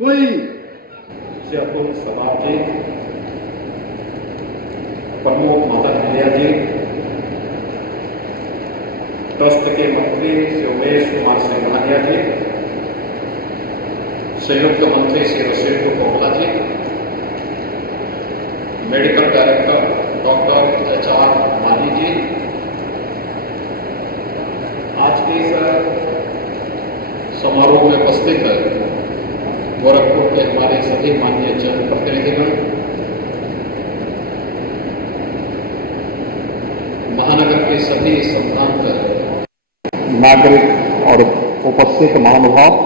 कोई अतुल समाज जी, प्रमुख मदन हलिया जी, ट्रस्ट के मंत्री श्री उमेश कुमार सिंघानिया जी, संयुक्त मंत्री श्री रशीद कोटला जी, मेडिकल डायरेक्टर डॉक्टर HR मानी जी, आज के इस समारोह में उपस्थित गोरखपुर के हमारे सभी माननीय जनप्रतिनिधिगण, महानगर के सभी संभ्रांत नागरिक और उपस्थित महानुभाव,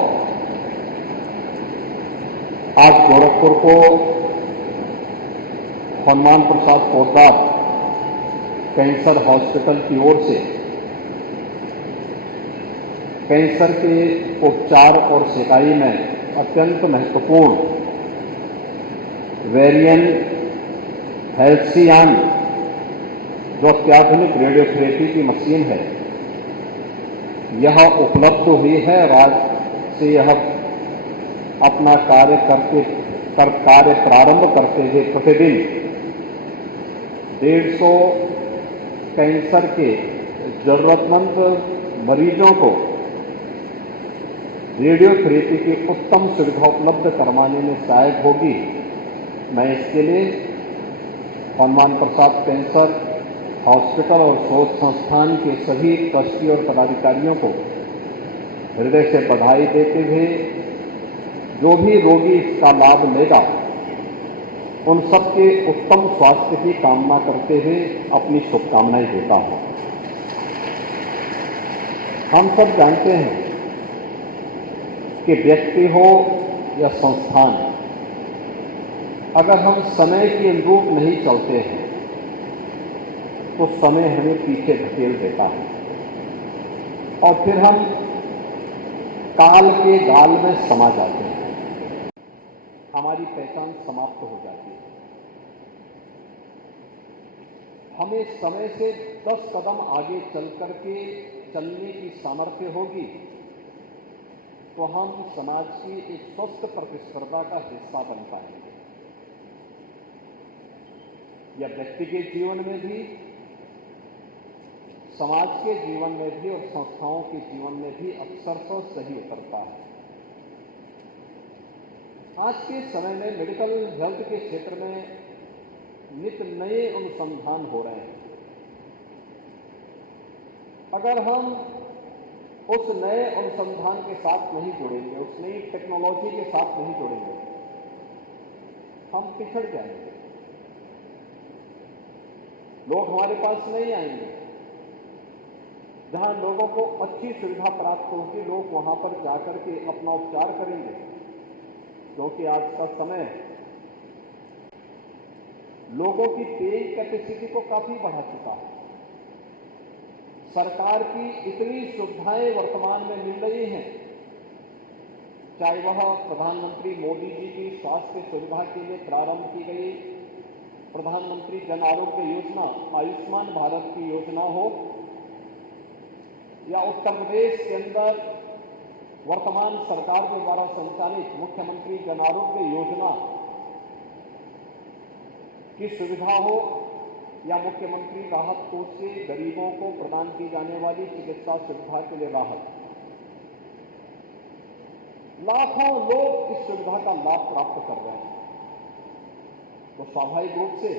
आज गोरखपुर को हनुमान प्रसाद पोद्दार कैंसर हॉस्पिटल की ओर से कैंसर के उपचार और सिकाई में अत्यंत महत्वपूर्ण वेरियन हेल्सियान जो अत्याधुनिक रेडियोथेरेपी की मशीन है, यह उपलब्ध हुई है। और आज से यह अपना कार्य प्रारंभ करते हुए प्रतिदिन 150 कैंसर के जरूरतमंद मरीजों को रेडियोथेरेपी की उत्तम सुविधा उपलब्ध करवाने में सहायक होगी। मैं इसके लिए हनुमान प्रसाद कैंसर हॉस्पिटल और शोध संस्थान के सभी ट्रस्टी और पदाधिकारियों को हृदय से बधाई देते हुए जो भी रोगी इसका लाभ लेगा उन सबके उत्तम स्वास्थ्य की कामना करते हुए अपनी शुभकामनाएं देता हूं। हम सब जानते हैं कि व्यक्ति हो या संस्थान, अगर हम समय के अनुरूप नहीं चलते हैं तो समय हमें पीछे धकेल देता है और फिर हम काल के गाल में समा जाते हैं, हमारी पहचान समाप्त हो जाती है। हमें समय से 10 कदम आगे चल करके चलने की सामर्थ्य होगी तो हम समाज की एक स्वस्थ प्रतिस्पर्धा का हिस्सा बन पाएंगे। या व्यक्ति के जीवन में भी, समाज के जीवन में भी और संस्थाओं के जीवन में भी अक्सर तो सही उतरता है। आज के समय में मेडिकल हेल्थ के क्षेत्र में नित नए अनुसंधान हो रहे हैं। अगर हम उस नए अनुसंधान के साथ नहीं जुड़ेंगे, उस नई टेक्नोलॉजी के साथ नहीं जुड़ेंगे, हम पिछड़ जाएंगे। लोग हमारे पास नहीं आएंगे। जहां लोगों को अच्छी सुविधा प्राप्त होगी, लोग वहां पर जाकर के अपना उपचार करेंगे, क्योंकि आज का समय लोगों की पेइंग कैपेसिटी को काफी बढ़ा चुका है। सरकार की इतनी सुविधाएं वर्तमान में मिल रही हैं, चाहे वह प्रधानमंत्री मोदी जी की स्वास्थ्य सुविधा के लिए प्रारंभ की गई प्रधानमंत्री जन आरोग्य योजना, आयुष्मान भारत की योजना हो, या उत्तर प्रदेश के अंदर वर्तमान सरकार के द्वारा संचालित मुख्यमंत्री जन आरोग्य योजना की सुविधा हो, या मुख्यमंत्री राहत कोष से गरीबों को प्रदान की जाने वाली चिकित्सा सुविधा के लिए राहत। लाखों लोग इस सुविधा का लाभ प्राप्त कर रहे हैं, तो स्वाभाविक रूप से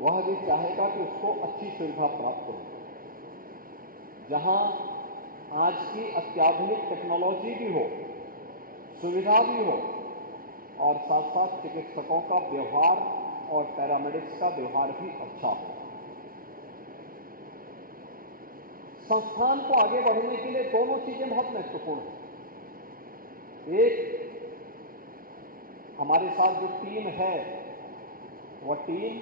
वह भी चाहेगा कि उसको अच्छी सुविधा प्राप्त हो, जहां आज की अत्याधुनिक टेक्नोलॉजी भी हो, सुविधा भी हो, और साथ साथ चिकित्सकों का व्यवहार और पैरामेडिक्स का व्यवहार भी अच्छा हो। संस्थान को आगे बढ़ने के लिए दोनों चीजें बहुत महत्वपूर्ण हैं। एक, हमारे साथ जो टीम है वह टीम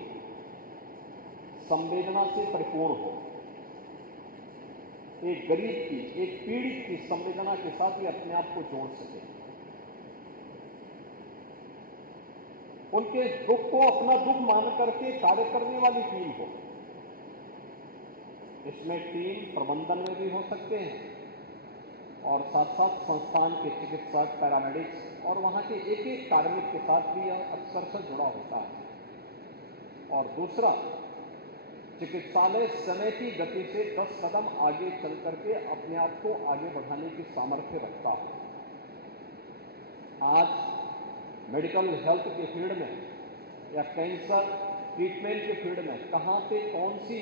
संवेदना से परिपूर्ण हो। एक गरीब की, एक पीड़ित की संवेदना के साथ ही अपने आप को जोड़ सके, उनके दुख को अपना दुख मान करके कार्य करने वाली टीम हो। इसमें टीम प्रबंधन में भी हो सकते हैं और साथ साथ संस्थान के चिकित्सक, पैरामेडिक्स और वहाँ के एक एक कार्मिक के साथ भी यह अक्सर से जुड़ा होता है। और दूसरा, चिकित्सालय समय की गति से 10 कदम आगे चल करके अपने आप को आगे बढ़ाने की सामर्थ्य रखता है। आज मेडिकल हेल्थ के फील्ड में या कैंसर ट्रीटमेंट के फील्ड में कहाँ पे कौन सी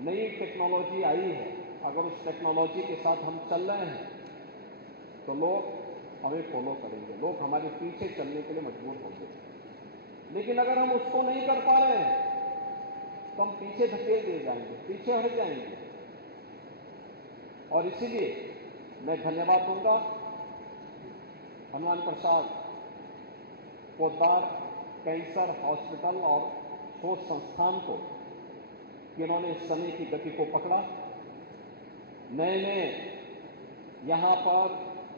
नई टेक्नोलॉजी आई है, अगर उस टेक्नोलॉजी के साथ हम चल रहे हैं तो लोग हमें फॉलो करेंगे, लोग हमारे पीछे चलने के लिए मजबूर होंगे। लेकिन अगर हम उसको नहीं कर पा रहे हैं तो हम पीछे धकेल दिए जाएंगे, पीछे हट जाएंगे। और इसीलिए मैं धन्यवाद दूंगा हनुमान प्रसाद पोद्दार कैंसर हॉस्पिटल और शोध संस्थान को कि इन्होंने समय की गति को पकड़ा। नए नए यहाँ पर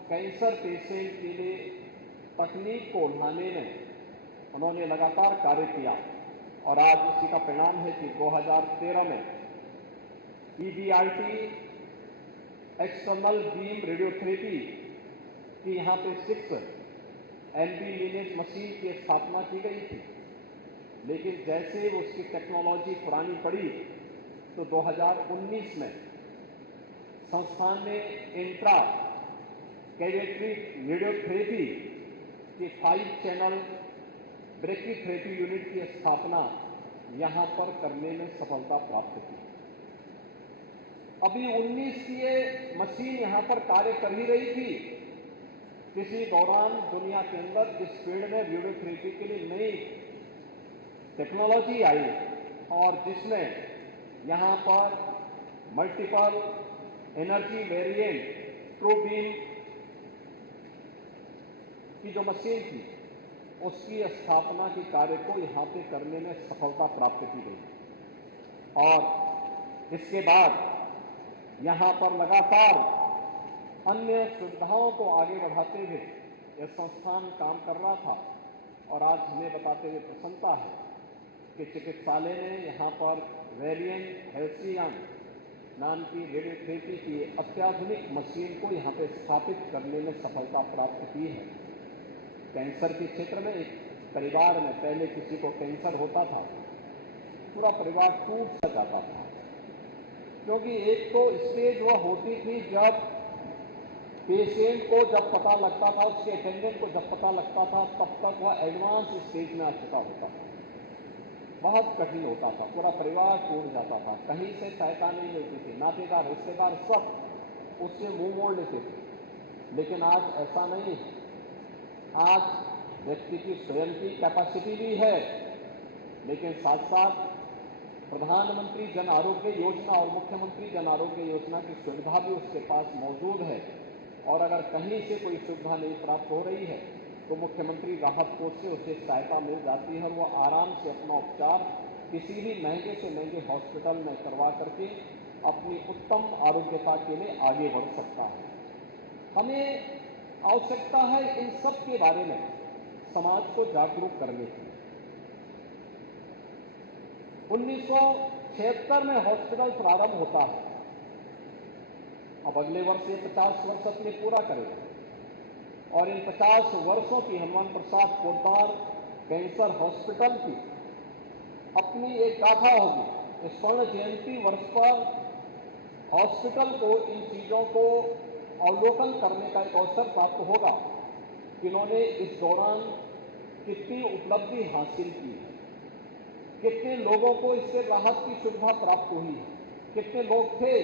कैंसर पेशेंट के लिए तकनीक को लाने में उन्होंने लगातार कार्य किया और आज इसी का परिणाम है कि 2013 में EBRT एक्सटर्नल बीम रेडियोथेरेपी की यहाँ पे 6 MB लीनेज मशीन की स्थापना की गई थी। लेकिन जैसे उसकी टेक्नोलॉजी पुरानी पड़ी तो 2019 में संस्थान ने इंट्रा कैविट्री रेडियोथेरेपी की 5 चैनल ब्रेकीथेरेपी यूनिट की स्थापना यहां पर करने में सफलता प्राप्त की। अभी 19 की ये मशीन यहां पर कार्य कर ही रही थी, किसी दौरान दुनिया के अंदर इस फील्ड में रेडियोथेरेपी के लिए नई टेक्नोलॉजी आई और जिसमें यहां पर multiple energy variant true beam की जो मशीन थी उसकी स्थापना के कार्य को यहां पे करने में सफलता प्राप्त की गई। और इसके बाद यहां पर लगातार अन्य सुविधाओं को आगे बढ़ाते हुए यह संस्थान काम कर रहा था। और आज हमें बताते हुए प्रसन्नता है कि चिकित्सालय ने यहाँ पर वेरिएंट हेल्सियन नाम की रेडियोथेरेपी की अत्याधुनिक मशीन को यहाँ पे स्थापित करने में सफलता प्राप्त की है। कैंसर के क्षेत्र में एक परिवार में पहले किसी को कैंसर होता था, पूरा परिवार टूट सा जाता था, क्योंकि एक तो स्टेज वह होती थी जब पेशेंट को जब पता लगता था, उसके अटेंडेंट को जब पता लगता था, तब तक वह एडवांस स्टेज में आ चुका होता था। बहुत कठिन होता था, पूरा परिवार टूट जाता था, कहीं से सहायता नहीं मिलती थी, नातेदार रिश्तेदार सब उससे मुंह मोड़ लेते थे। लेकिन आज ऐसा नहीं है। आज व्यक्ति की स्वयं की कैपेसिटी भी है, लेकिन साथ साथ प्रधानमंत्री जन आरोग्य योजना और मुख्यमंत्री जन आरोग्य योजना की सुविधा भी उसके पास मौजूद है। और अगर कहीं से कोई सुविधा नहीं प्राप्त हो रही है तो मुख्यमंत्री राहत कोष से उसे सहायता मिल जाती है और वो आराम से अपना उपचार किसी भी महंगे से महंगे हॉस्पिटल में करवा करके अपनी उत्तम आरोग्यता के लिए आगे बढ़ सकता है। हमें आवश्यकता है इन सब के बारे में समाज को जागरूक करने की। 1976 में हॉस्पिटल प्रारंभ होता है, अब अगले वर्ष ये 50 वर्ष अपने पूरा करेगा और इन 50 वर्षों की हनुमान प्रसाद पोद्दार कैंसर हॉस्पिटल की अपनी एक गाथा होगी। इस स्वर्ण जयंती वर्ष पर हॉस्पिटल को इन चीजों को अवलोकन करने का एक अवसर प्राप्त होगा कि इन्होंने इस दौरान कितनी उपलब्धि हासिल की है, कितने लोगों को इससे राहत की सुविधा प्राप्त हुई है, कितने लोग थे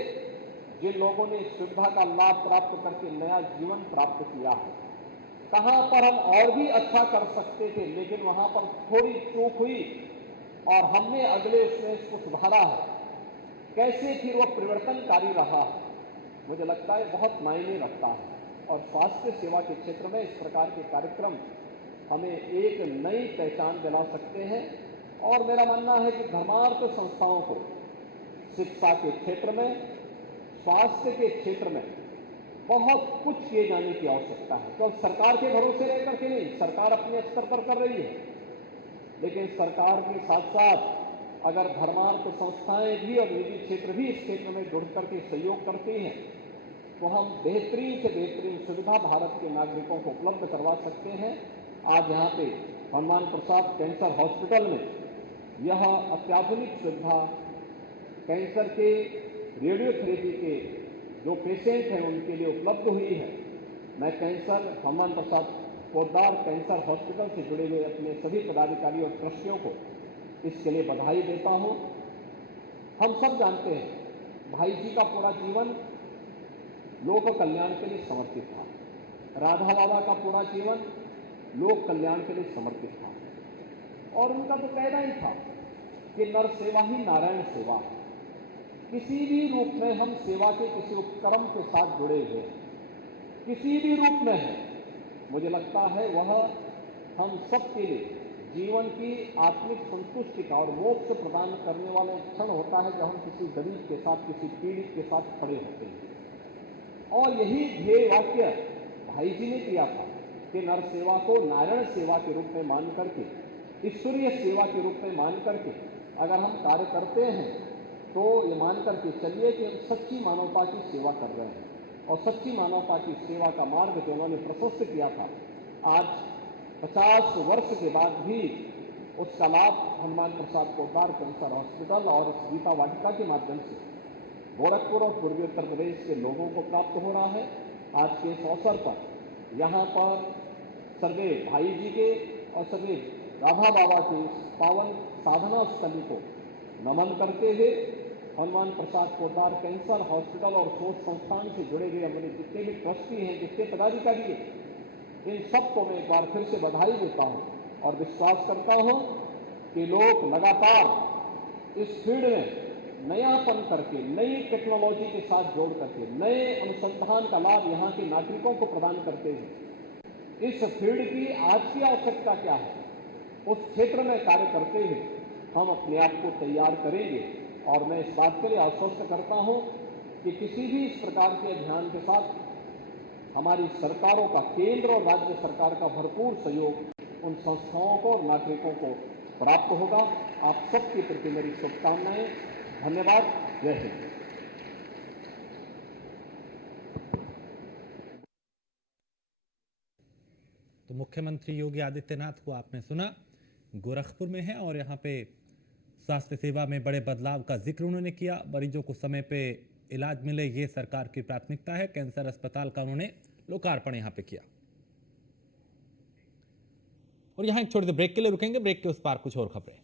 जिन लोगों ने इस सुविधा का लाभ प्राप्त करके नया जीवन प्राप्त किया है, कहां पर हम और भी अच्छा कर सकते थे लेकिन वहां पर थोड़ी चूक हुई और हमने अगले उसमें इसको सुधारा है, कैसे फिर वह परिवर्तनकारी रहा है, मुझे लगता है बहुत मायने रखता है। और स्वास्थ्य सेवा के क्षेत्र में इस प्रकार के कार्यक्रम हमें एक नई पहचान दिला सकते हैं। और मेरा मानना है कि धर्मार्थ संस्थाओं को शिक्षा के क्षेत्र में, स्वास्थ्य के क्षेत्र में बहुत कुछ किए जाने की आवश्यकता है। तो सरकार के भरोसे रह करके नहीं, सरकार अपने स्तर पर कर रही है, लेकिन सरकार के साथ साथ अगर धर्मार्थ संस्थाएं भी और निजी क्षेत्र भी इस क्षेत्र में जुड़ करके सहयोग करती हैं तो हम बेहतरीन से बेहतरीन सुविधा भारत के नागरिकों को उपलब्ध करवा सकते हैं। आज यहाँ पे हनुमान प्रसाद कैंसर हॉस्पिटल में यह अत्याधुनिक सुविधा कैंसर के रेडियोथेरेपी के जो पेशेंट हैं उनके लिए उपलब्ध हुई है। मैं हनुमान प्रसाद पोद्दार कैंसर हॉस्पिटल से जुड़े हुए अपने सभी पदाधिकारी और ट्रस्टियों को इसके लिए बधाई देता हूं। हम सब जानते हैं भाई जी का पूरा जीवन लोक कल्याण के लिए समर्पित था। राधा बाबा का पूरा जीवन लोक कल्याण के लिए समर्पित था और उनका तो कहना ही था कि नर सेवा ही नारायण सेवा है। किसी भी रूप में हम सेवा के किसी उपक्रम के साथ जुड़े हुए हैं, किसी भी रूप में है, मुझे लगता है वह हम सबके लिए जीवन की आत्मिक संतुष्टि का और मोक्ष प्रदान करने वाला क्षण होता है जब हम किसी गरीब के साथ, किसी पीड़ित के साथ खड़े होते हैं। और यही ध्येय वाक्य भाई जी ने किया था कि नर सेवा को नारायण सेवा के रूप में मान करके, ईश्वरीय सेवा के रूप में मान करके अगर हम कार्य करते हैं तो ये मान करके चलिए कि हम सच्ची मानवता की सेवा कर रहे हैं। और सच्ची मानवता की सेवा का मार्ग जो उन्होंने प्रशस्त किया था, आज 50 वर्ष के बाद भी उसका लाभ हनुमान प्रसाद पोद्दार कैंसर हॉस्पिटल और गीता वाटिका के माध्यम से गोरखपुर और पूर्वी उत्तर प्रदेश के लोगों को प्राप्त हो रहा है। आज के इस अवसर पर यहाँ पर सर्वे भाई जी के और सर्वे राधा बाबा के इस पावन साधना स्थली को नमन करते हुए हनुमान प्रसाद पोद्दार कैंसर हॉस्पिटल और शोध संस्थान से जुड़े हुए हमारे जितने भी ट्रस्टी हैं, जितने पदाधिकारी हैं, इन सबको मैं एक बार फिर से बधाई देता हूं और विश्वास करता हूं कि लोग लगातार इस फील्ड में नयापन करके, नई टेक्नोलॉजी के साथ जोड़ करके, नए अनुसंधान का लाभ यहाँ के नागरिकों को प्रदान करते हैं। इस फील्ड की आज की आवश्यकता क्या है, उस क्षेत्र में कार्य करते हुए हम अपने आप को तैयार करेंगे। और मैं इस बात के लिए आश्वस्त करता हूं कि किसी भी इस प्रकार के अभियान के साथ हमारी सरकारों का, केंद्र और राज्य सरकार का भरपूर सहयोग उन संस्थाओं को और नागरिकों को प्राप्त होगा। आप सबके प्रति मेरी शुभकामनाएं। धन्यवाद। जय हिंद। तो मुख्यमंत्री योगी आदित्यनाथ को आपने सुना, गोरखपुर में है और यहाँ पे स्वास्थ्य सेवा में बड़े बदलाव का जिक्र उन्होंने किया। मरीजों को समय पे इलाज मिले, ये सरकार की प्राथमिकता है। कैंसर अस्पताल का उन्होंने लोकार्पण यहाँ पे किया। और यहाँ एक छोटे से ब्रेक के लिए रुकेंगे, ब्रेक के उस पार कुछ और खबरें।